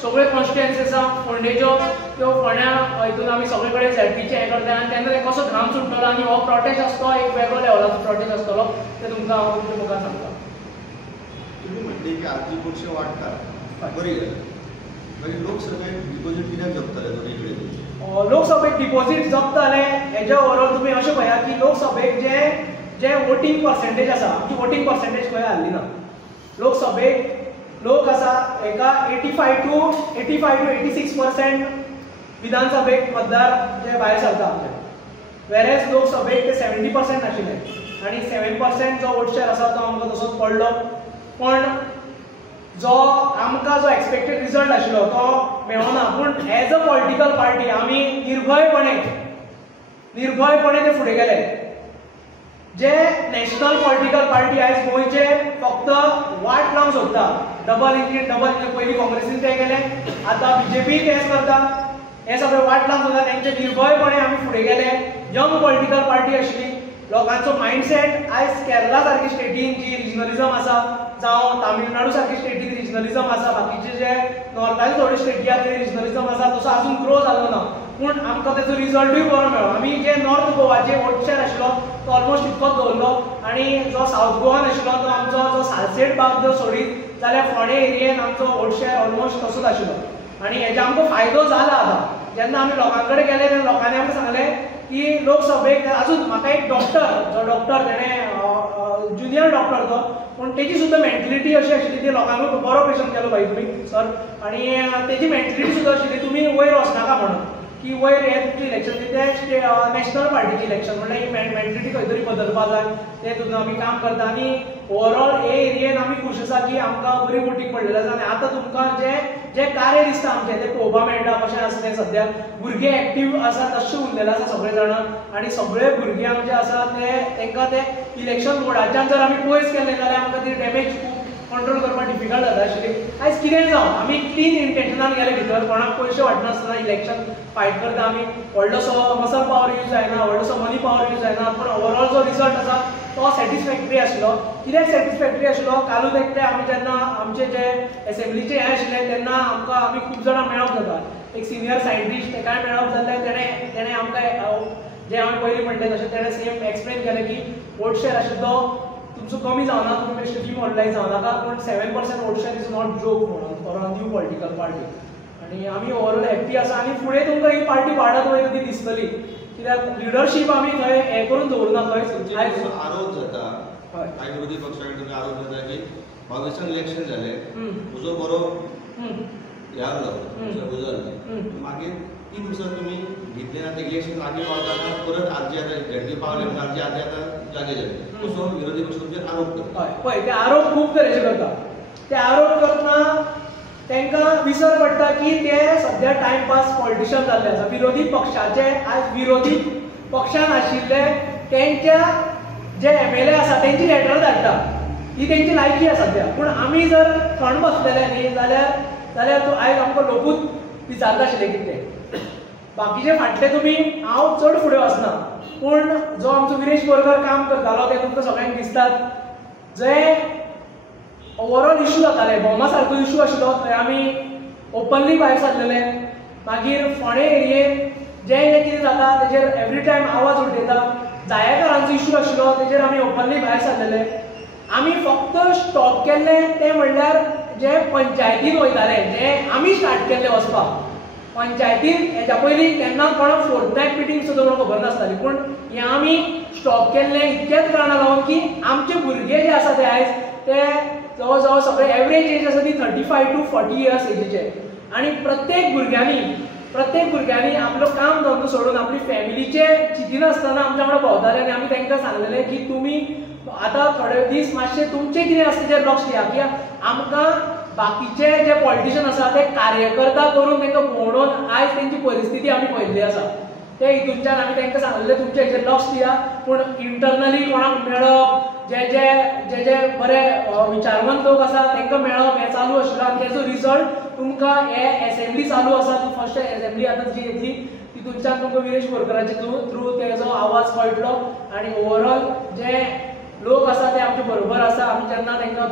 सगळे कॉन्स्टिट्युएन्सीज आसा फोंडेच्यो त्यो फोंड्या हितून आमी सगळे कडेन झेडपीचे हें करता आनी तेन्ना कसो घाम सुट्टलो आनी हो प्रोटेस्ट आसतो एक वेगळो लेवलाचो प्रोटेस्ट आसतलो ते तुमकां हांव तुमच्या मुखार सांगता तुम्ही म्हणले की आरती पक्ष वाडटा बरी मागीर लोकसभेक डिपॉझिट कित्याक जपतले दोनूय कडेन लोकसभेक डिपॉझिट जपतले हेजे ओवरऑल तुमी अशें पळया की लोकसभेक जे वोटींग पर्सेंटेज आसा आमची वोटींग पर्सेंटेज खंय हाल्ली ना लोकसभेक लोक आसा एका 85 to 86% विधानसभेक मतदार जे भायर सरता आमचे वेरेज लोकसभेक ते 70% आशिल्ले आनी 7% जो वोट शेअर आसा तो आमकां तसोच पडलो पण जो आमकां जो एक्सपेक्टेड रिजल्ट आशिल्लो तो मेळोना पूण एज अ पॉलिटिकल पार्टी आमी निर्भयपणे ते फुडें गेले जे नॅशनल पॉलिटिकल पार्टी आयज गोंयचे फक्त वाट लावंक सोदता डबल इंजीन पयलीं काँग्रेसीन ते गेले आतां बीजेपी तेंच करता हे सगळे वाट लावंक सोदता तेंचे निर्भयपणे आमी फुडें गेले यंग पॉलिटिकल पार्टी आशिल्ली लोकांचो मायंडसेट आयज केरला सारकी स्टेटीन जी रिजनलिजम आसा जावं तामिळनाडू सारकी स्टेटीन रिजनलिजम आसा बाकीचे जे नॉर्थाचे थोडे स्टेटी आसा ते रिजनलिजम आसा तसो आजून ग्रो जाल्लो ना पूण आमकां तेजो रिजल्टूय बरो मेळ्ळो आमी जे नॉर्थ गोवाचे वोट शेअर आशिल्लो तो ऑलमोस्ट तितकोच दवरलो आनी जो सावथ गोवान आशिल्लो तो आमचो जो सालसेट भाग जर सोडीत जाल्यार फोंडे एरियेन आमचो वोट शेअर ऑलमोस्ट तसोच आशिल्लो आनी हेजो आमकां फायदो जाला आतां जेन्ना आमी लोकां कडेन गेले तेन्ना लोकांनी आमकां सांगलें की लोकसभेक अजून म्हाका एक डॉक्टर तेणें ज्युनियर डॉक्टर तो पूण तेजी सुद्दां मेंटेलिटी अशी आशिल्ली ती लोकांक बरो क्वेश्चन केलो भाई तुमी सर आनी तेजी मेंटेलिटी सुद्दां आशिल्ली तुमी वयर वचनाका म्हणून की वयर हे तुमचें इलेक्शन ते नॅशनल पार्टीचें इलेक्शन म्हणल्यार ही मेंटेलिटी खंय तरी बदलपाक जाय ते तुजून आमी काम करता आनी ओवरऑल हे एरियेन आमी खूश आसा की आमकां बरी वोटींग पडलेली आसा आनी आतां तुमकां जे कार्य दिसता आमचें तें पळोवपाक मेळटा कशें आसा तें सद्याक भुरगे एक्टीव आसा तशें उरलेले आसा सगळे जाण आनी सगळे भुरगे आमचे आसा तेंकां ते इलेक्शन मोडाच्यान जर आमी पयस केलें जाल्यार आमकां ती डॅमेज कंट्रोल करपाक डिफिकल्ट जाता आशिल्ली आयज कितेंय जावं आमी क्लीन इंटेन्शनान गेले भितर कोणाक पयशे वाटनासतना इलेक्शन फायट करता आमी व्हडलोसो मसल पावर यूज जायना व्हडलोसो मनी पावर यूज जायना पूण ओवरऑल जो रिजल्ट आसा तो सॅटिस्फॅक्टरी आशिल्लो कित्याक सॅटिस्फॅक्टरी आशिल्लो कालूच एकटे आमी जेन्ना आमचे जे एसेंब्लीचे हे आशिल्ले तेन्ना आमी खूब जाणां मेळप जाता एक सिनियर सायंटिस्ट तेकाय मेळप जाल्लें तेणें आमकां जे हांवें पयलीं म्हणलें तशें तेणें सेम एक्सप्लेन केलें की वोट शेअर आशिल्लो तुमचो कमी जावना तुमी बेश्टे डिमॉरलायज जावं नाका पूण 7% vote share is not joke म्हणून for a new political party आनी आमी ओवरऑल हॅप्पी आसा आनी फुडें तुमकां ही पार्टी वाडत वयता ती दिसतली कित्याक लिडरशीप आमी थंय हें करून दवरुना खंय आरोप जाता कांय विरोधी पक्षाकडे तुम्ही आरोप जाता की 22 इलेक्शन झाले तुजो बरो याद जालो उजळले मागीर 3 दिवसां तुम्ही घेतले ना ते इलेक्शन लागीं पावताना परत आरजी आतां झेडपी पावले म्हणून आरजी आतां जागे जाले असो विरोधी पक्ष तुमचेर आरोप करता पळय ते आरोप खूब तरेचे करता ते आरोप करतना तांकां विसर पडटा की ते सद्या टायमपास पॉलिटिशियन जाल्ले आसा विरोधी पक्षाचे आज विरोधी पक्षान आशिल्ले तेंच्या जे MLA आसा तेंची लेटर धाडटा ही तेंची लायकी आसा सद्या पूण आमी जर थंड बसलेले न्ही जाल्यार आयज आमकां लोकूच विचारता आशिल्ले कितें बाकीचे फाटले तुमी हांव चड फुडें वचना पूण जो आमचो विरेश बोरकर काम करतालो ते तुमकां सगळ्यांक दिसतात जे ओवरऑल इश्यू जाताले बोमा सारको इश्यू आशिल्लो थंय आमी ओपनली भायर सरलेले मागीर फोंडे एरियेक जे कितें जाता तेजेर एवरी टायम आवाज उठयता जायकारांचो इश्यू आशिल्लो तेजेर आमी ओपनली भायर सरलेले आमी फक्त स्टॉप केल्ले ते म्हणल्यार जे पंचायतीन वयताले जे आमी स्टार्ट केल्ले वचपाक पंचायतीन हेच्या पयलीं केन्ना कोणाक फोर्टनायट मिटींग सुद्दां म्हाका खबर नासताली पूण हें आमी स्टॉप केल्लें इतकेंच कारणां लागून की आमचे भुरगे जे आसा ते आयज ते जवळ जवळ सगळे एवरेज एज आसा ती 35 to 40 इयर्स एजीचे आनी प्रत्येक भुरग्यांनी आपलो काम धंदो सोडून आपली फॅमिलीचे चिंतीन आसतना आमच्या वांगडा भोंवताले आनी आमी तांकां सांगलेलें की तुमी आतां थोडे दीस मातशें तुमचें कितें आसा तेजेर लक्ष दिया की आमकां बाकीचे जे पॉलिटिशियन आसा ते कार्यकर्ता करून तांकां भोंवडोवन आयज तेंची परिस्थिती आमी पळयल्ली आसा ते हितूनच्यान आमी तांकां सांगलेलें तुमच्या हेजेर लक्ष दिया पूण इंटरनली कोणाक मेळप जे बरे विचारवंत लोक आसा तांकां मेळप हें चालू आशिल्लो आनी तेजो रिजल्ट तुमकां हे एसेंब्ली चालू आसा ती फर्स्ट एसेंब्ली आतां जी येतली तितूनच्यान तुमकां विरेश बोरकराचे थ्रू तेजो आवाज कळटलो आनी ओवरऑल जे लोक आसा ते आमचे बरोबर आसा आमी जेन्ना तांकां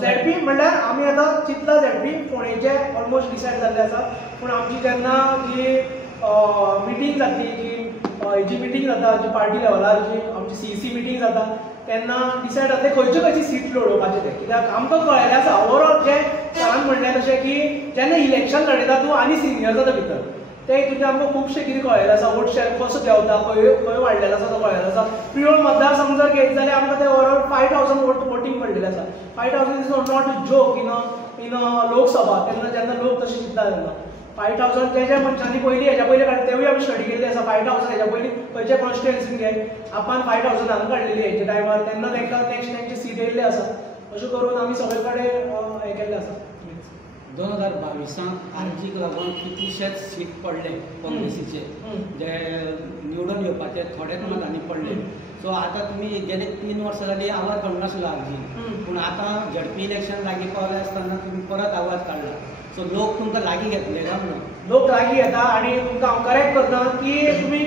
झेडपी म्हणल्यार आमी आतां चिंतला झेडपी फोंडेचे ऑलमोस्ट डिसायड जाल्ले आसा पूण आमची जेन्ना जी मिटींग जातली जी मिटींग जाता जी पार्टी लेवलार जी आमची CEC मिटींग जाता तेन्ना डिसायड जातले खंयची सीट लडोवपाचें तें कित्याक आमकां कळयलें आसा ओवरऑल जे सरान म्हणलें तशें की जेन्ना इलेक्शन लडयता तूं आनी सिनियर जाता भितर ते हितून आमकां खुबशें कितें कळयलें आसा वोट शेअर कसो देंवता खंय वाडलेलो आसा तो कळयलेलो आसा पिळोवन मतदारसंघ जर घेत जाल्यार आमकां ते ओवरऑल 5000 वोटींग पडलेलें आसा 5000 is not a joke in Lok Sabha तेन्ना जेन्ना लोक तशें चिंतता तेन्ना 5000 जे मनशांनी पयलीं हेच्या पयलीं काडले तेवूय आमी स्टडी केल्ली आसा 5000 हेच्या पयलीं खंयच्या कॉन्स्टिट्युएन्सीन घे आपण 5000 हांगा काडलेली हेच्या टायमार तेन्ना तांकां नेक्स्ट तेंची सीट येयल्ली आसा अशें करून आमी सगळे कडेन हें केल्लें आसा 2022 आर्जीक लागून कितलेशेच सीट पडले काँग्रेसीचे जे निवडून येवपाचे थोडेच मतांनी पडले सो आता तुम्ही गेले 3 वर्सां जाली आवाज काडनासलो आर्जी पूण आता झडपी इलेक्शन लागीं पावले आसतना तुम्ही परत आवाज काडला सो लोक तुमकां लागीं घेतले काय म्हणून लोक लागीं येता आनी तुमकां हांव करेक्ट करता की तुमी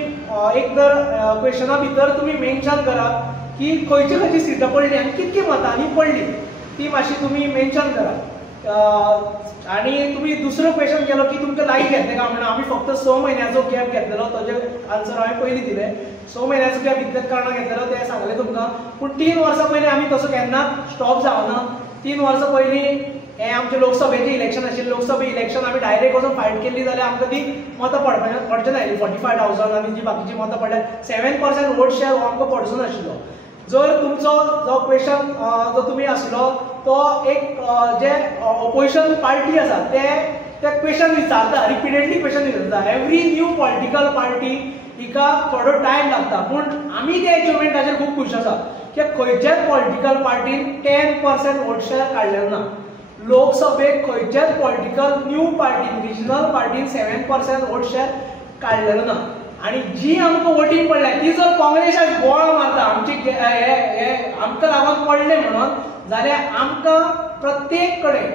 एक तर क्वेश्चना भितर तुमी मेन्शन करात की खंयची खंयची सिटां पडली आनी कितकी मतांनी पडली ती मातशी तुमी मेन्शन करात आनी तुमी दुसरो क्वेश्चन केलो की तुमकां लागीं घेतले काय म्हणून आमी फक्त 6 म्हयन्याचो गॅप घेतलेलो ताजे आन्सर हांवें पयलीं दिलें 6 म्हयन्याचो गॅप इतलेच कारणां घेतलेलो तें सांगलें तुमकां पूण 3 वर्सां पयलीं आमी तसो केन्नाच स्टॉप जावना 3 वर्सां पयलीं हें आमचें लोकसभेचें इलेक्शन आशिल्लें लोकसभा इलेक्शन आमी डायरेक्ट वचून फायट केल्ली जाल्यार आमकां ती मतां पडचें ना 45,000 आनी जी बाकीची मतां पडल्यार 7% वोट शेअर हो आमकां पडचो नाशिल्लो जर तुमचो जो क्वेश्चन जो तुमी आसलो तो एक जे ऑपोजिशन पार्टी आसा ते क्वेश्चन विचारता रिपिटेडली क्वेश्चन विचारता एवरी न्यू पॉलिटिकल पार्टी हिका थोडो टायम लागता पूण आमी त्या अचिवमेंटाचेर खूब खूश आसा कित्याक खंयच्याच पॉलिटिकल पार्टीन 10% वोट शेअर काडलेलो ना लोकसभेक खंयच्याच पॉलिटिकल न्यू पार्टीन रिजनल पार्टीन 7% वोट शेअर काडलेलो ना आनी जी आमकां वोटींग पडल्या ती जर काँग्रेसाक गोळ मारता आमची आमकां लागून पडले म्हणून जाल्यार आमकां प्रत्येक कडेन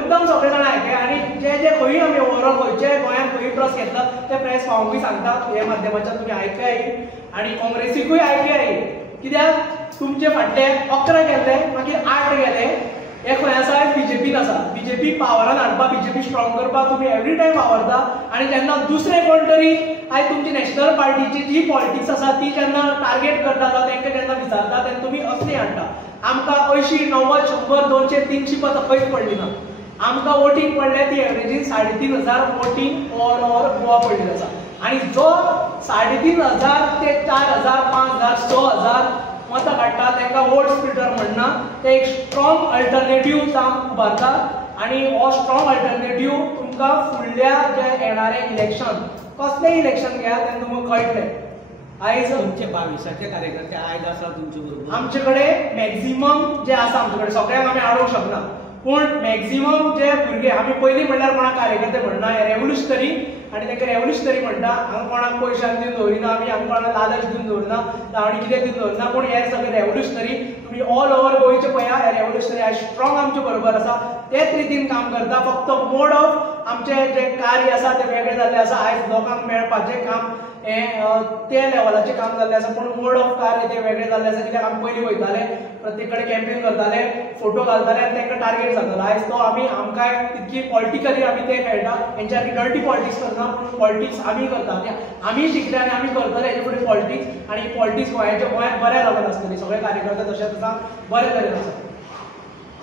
मुद्दम सगळे जाण आयके आनी जे खंय आमी ओवरऑल खंयचे गोंयांत खंय प्रेस घेतला ते प्रेस फावूंकूय सांगतात हे माध्यमाच्यान तुमी आयकय आनी काँग्रेसीकूय आयकय कित्याक तुमचे फाटले 11 गेले मागीर 8 गेले हे खंय आसा बीजेपीन आसा. बीजेपी पावरान हाडपा, बीजेपी स्ट्रॉंग करपाक तुमी एवरी टायम वावरता आनी जेन्ना दुसरे कोण तरी आयज तुमची नॅशनल पार्टीची जी पॉलिटिक्स आसा ती जेन्ना टार्गेट करता जावं तांकां जेन्ना विचारता तेन्ना तुमी असली हाडटा. आमकां 80, 90, 100, 200, 300 पदां खंयच पडली ना. आमकां वोटींग पडले ती एवरेजीन 3,500 वोटींग ऑल ओव्हर गोवा पडलेली आसा. आनी जो 3,500 ते 4,000, 5,000, 6,000 मतां काडटा तांकां वोट स्प्लिटर म्हणना. ते एक स्ट्रॉंग अल्टरनेटिव्ह जावन उबारता आनी हो स्ट्रॉंग अल्टरनेटिव्ह तुमकां फुडल्या जे येणारे इलेक्शन, कसलें इलेक्शन घेया तेन्ना तुमकां कळटलें. आयज तुमचे 22चे कार्यकर्ते आयज आसा तुमचे बरोबर? आमचे कडेन मॅक्झिमम जे आसा आमचे कडेन, सगळ्यांक आमी हाडूंक शकना, पूण मॅक्झिमम जे भुरगे आमी पयलीं म्हणल्यार कोणाक कार्यकर्ते म्हणना, हे रेव्होल्युशनरी आनी तांकां रेव्होल्युशनरी म्हणटा. हांगा कोणाक पयशांक दिवन दवरिना आमी, हांगा कोणाक लालच दिवन दवरिना, आनी कितें दिवन दवरिना, पूण हे सगळे रेव्होल्युशनरी. तुमी ऑल ओव्हर गोंयचे पळया, हे रेव्होल्युशनरी आयज स्ट्रॉंग आमचे बरोबर आसा, तेच रितीन काम करता. फक्त मोड ऑफ आमचे जे कार्य आसा ते वेगळे जाल्ले आसा. आयज लोकांक मेळपाचें काम ते लेवलाचें काम जाल्लें आसा, पूण मोड ऑफ कार्य ते वेगळे जाल्ले आसा. कित्याक आमी पयलीं वयताले, प्रत्येक कडेन कॅम्पेन करताले, फोटो घालताले आनी तांकां टार्गेट जातालो. आयज तो आमकां तितकी पॉलिटिकली आमी ते खेळटा, हेंच्या डर्टी पॉलिटिक्स करना, पूण पॉलिटिक्स आमी करता. आमी शिकले आनी आमी करतले हेजे फुडें पॉलिटिक्स. आनी पॉलिटिक्स गोंयांत बऱ्या लागून आसतली. सगळे कार्यकर्ते तशेंच आसा, बरे तरेन आसा.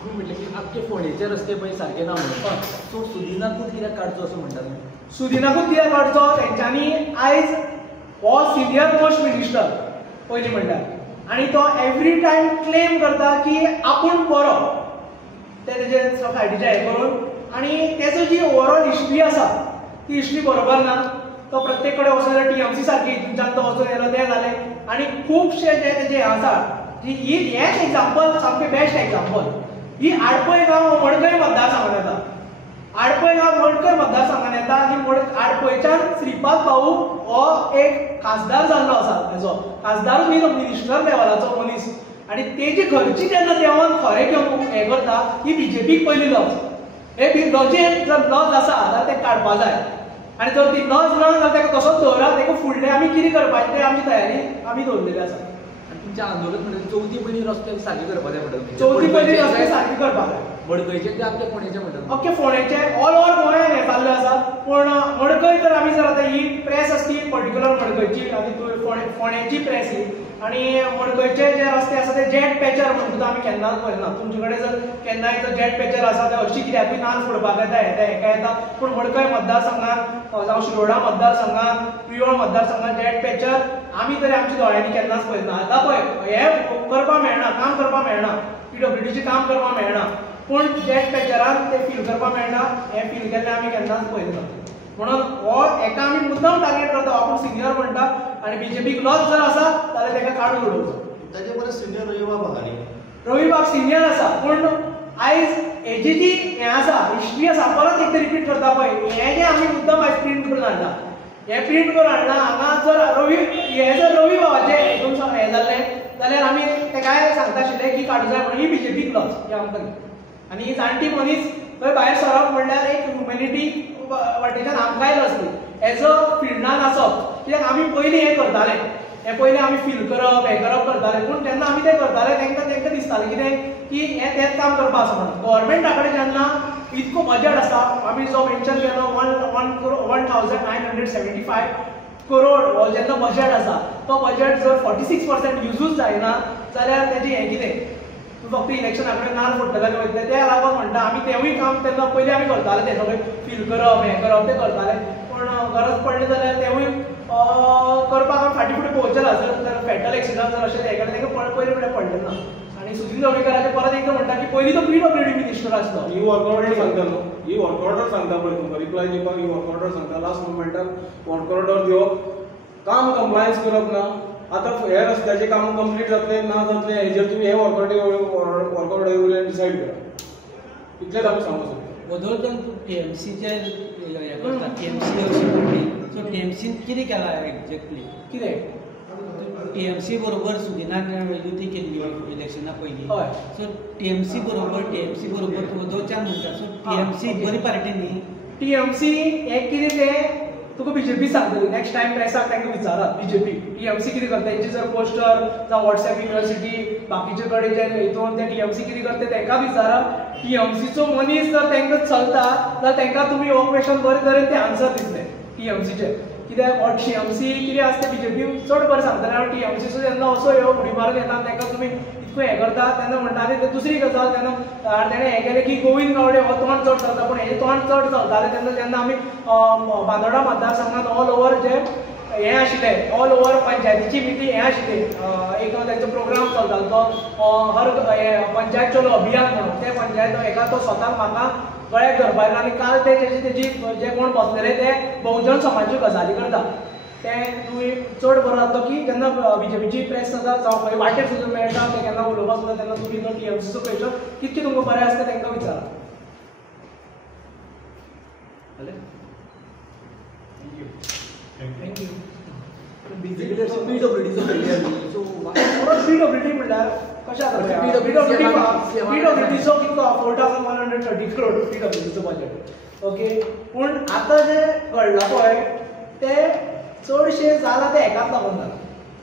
म्हटलें की आमचे फोंडेचे रस्ते पळय सारके ना म्हणून, सो सुदिनाकूच कित्याक काडचो असो म्हणटा तुमी? सुदिनाकूच कित्याक काडचो? तेंच्यांनी आयज हो सिनियर मोस्ट मिनिस्टर पयलीं म्हणल्यार, आनी तो एवरी टायम क्लेम करता की आपूण बरो, तेजे सोसायटीचे हे करून. आनी तेजो जी ओवरऑल हिस्ट्री आसा ती हिस्ट्री बरोबर ना. तो प्रत्येक कडेन वचून TMC सारकी हितूनच्यान तो वचून येयलो तें जालें. आनी खुबशे जे तेजे आसा हेच एग्जाम्पल सामकें बेस्ट एग्जाम्पल. ही आडपय गांव मडकय मतदारसंघांत येता. आडपय गांव मडकय मतदारसंघांत येता आनी आडपयच्यान श्रीपाद भाऊ हो एक खासदार जाल्लो आसा. तेजो खासदारूच न्ही, तो मिनिस्टर लेवलाचो मनीस. आनी तेजी घरची जेन्ना देवान खरें घेवन हें करता, ही बीजेपीक पयली लज. हे लजेन जर लज आसा जाल्यार तें काडपा जाय. आनी जर ती लज ना जाल्यार ताका तसोच दवरा. ताका फुडलें आमी कितें करपाचें तें आमची तयारी आमी दवरलेली आसा. तुमचें आंदोलन म्हणजे 4थी पयली रस्ते सारके करपा जाय म्हणटा. 4थी पयली रस्ते सारके करपा जाय. मडकयचे ते आमच्या फोंडेचे म्हणटा. ओके, फोंडेचे ऑल ओव्हर गोंयांत हें जाल्लें आसा. पूण मडकय तर आमी जर आतां ही प्रेस आसा ती पर्टिक्युलर मडकयची आनी फोंडेची प्रेस ही. आनी मडकयचे जे रस्ते आसा ते जेट पॅचर म्हणटा आमी केन्नाच पळयना. तुमचे कडेन जर केन्नाय जर जेट पॅचर आसा ते हरशीं कित्याकूय नाल फोडपाक येता, हेका येता. पूण मडकय मतदारसंघात जावं शिरोडा मतदारसंघात, प्रियोळ मतदारसंघात जेट पॅचर आमी तरी आमच्या दोळ्यांनी केन्नाच पळयना. आतां पळय हें करपाक मेळना, काम करपाक मेळना, PWDचें काम करपाक मेळना, पूण जेट पॅचरान ते फील करपाक मेळटा. हें फील केल्लें आमी केन्नाच पळयना. म्हणून हो हेका आमी मुद्दाम टार्गेट करता. आपूण सिनियर म्हणटा आनी बीजेपीक लॉस जर आसा जाल्यार ताका काडून उडोवचो. ताजे परस सिनियर रवी बाब आहा न्ही? रवी बाब सिनियर आसा, पूण आयज हेजी जी हें आसा हिस्ट्री आसा परत एक रिपीट करता पळय, हें जें आमी मुद्दाम आयज प्रिंट करून हाडटा, हें प्रिंट करून हाडला. हांगा जर रवी बाबाचें हितून हें जाल्लें जाल्यार आमी तेकाय सांगता आशिल्ले की काडूं जाय म्हणून. ही बीजेपीक लॉस हें आमकां. आनी ही जाणटी मनीस थंय भायर सरप म्हणल्यार एक ह्युमॅनिटी वाटेच्यान आमकांय लज न्ही. एज अ फिल्डान आसप, कित्याक आमी पयलीं हें करताले, हें पयलीं आमी फील करप हें करप करताले. पूण जेन्ना आमी तें करताले तांकां दिसतालें कितें की हें तेंच काम करपा आसा म्हणून. गव्हर्मेंटा कडेन जेन्ना इतको बजेट आसा, आमी जो मेन्शन केलो 1,975 करोड हो जेन्ना बजेट आसा, तो बजेट जर 46% युजूच जायना जाल्यार तेजें हें कितें? फक्त इलेक्शना कडेन नाल फोडटले वयतले. त्या लागून म्हणटा आमी तेवूय काम तेन्ना पयलीं आमी करताले, तें सगळें फील करप हें करप तें करताले. पूण गरज पडली जाल्यार तेवूय करपाक आमी फाटीं फुडें पळोवचें आसत. जर फॅटल एक्सिडंट जर अशें हें केलें ताका पयलीं फुडें पडलें ना. आनी सुदीन ढवळीकराचें परत एकदां म्हणटा की पयलीं तो PWD मिनिस्टर आसलो. ही वर्क ऑर्डर सांगता न्हू, ही वर्क ऑर्डर सांगता पळय तुमकां रिप्लाय दिवपाक. ही वर्क ऑर्डर सांगता लास्ट मोमेंटाक वर्क ऑर्डर दिवप, काम कंप्लायन्स करप ना. आतां हे रस्त्याचें काम कंप्लीट जातलें ना जातलें हेजेर तुमी हे वर्क ऑर्डर वयल्यान डिसायड करा. इतलेंच आमी सांगूंक सोदता. बदलून TMCचे हें करता, TMC अशी पडली. सो TMCन कितें केलां एक्झॅक्टली? कितें TMC बरोबर सुदिनान युती केल्ली इलेक्शना पयलीं. हय. सो TMC बरोबर वदोवच्यान म्हणटा. सो TMC बरी पार्टी न्ही? TMC हें कितें तें तुका बीजेपी सांगतली नेक्स्ट टाइम प्रेसाक तांकां विचारात बीजेपी टीएमसी कितें करता तेंची जर पोस्टर जावं व्हॉट्सएप युनिव्हर्सिटी बाकीचे कडेन जे हितून ते टीएमसी कितें करता तांकां विचारा टीएमसीचो मनीस जर तांकां चलता जाल्यार तांकां तुमी हो क्वेश्चन बरे तरेन ते आन्सर दितले टीएमसीचे कित्याक टीएमसी कितें आसता बीजेपी चड बरें सांगतले टीएमसीचो जेन्ना असो ह्यो उडी मारून येता तांकां तुमी इतको हें करता तेन्ना म्हणटाले ते दुसरी गजाल तेन्ना तेणें हें केलें की गोविंद गावडे हो तोंड चड चलता पूण हेजें तोंड चड चलतालें तेन्ना जेन्ना आमी बांदोडा मतदारसंघात ऑल ओव्हर जे हें आशिल्लें ऑल ओव्हर पंचायतीची मिटींग हें आशिल्ली एक तेंचो प्रोग्राम चलतालो तो हर पंचायत चलो अभियान म्हणून ते पंचायत हेका तो स्वताक म्हाका गळ्याक धरपा येयलो आनी काल ते तेजी जे कोण बसलेले ते बहुजन समाजाच्यो गजाली करता ते तुमी चड बरो जातलो की जेन्ना बीजेपीची प्रेस जाता जावं खंय वाटेर सुद्दां मेळटा ते केन्ना उलोवपाक सुद्दां तेन्ना तुमी तो टीएमसीचो क्वेश्चन कितके तुमकां बरें आसता तांकां विचारा थँक्यू PWD म्हणल्यार कशें आसा PWDचो कितलो 4130 crore PWDचो बजेट ओके पूण आतां जे घडलां पळय ते चडशे जाला ते हेकाच लागून जाला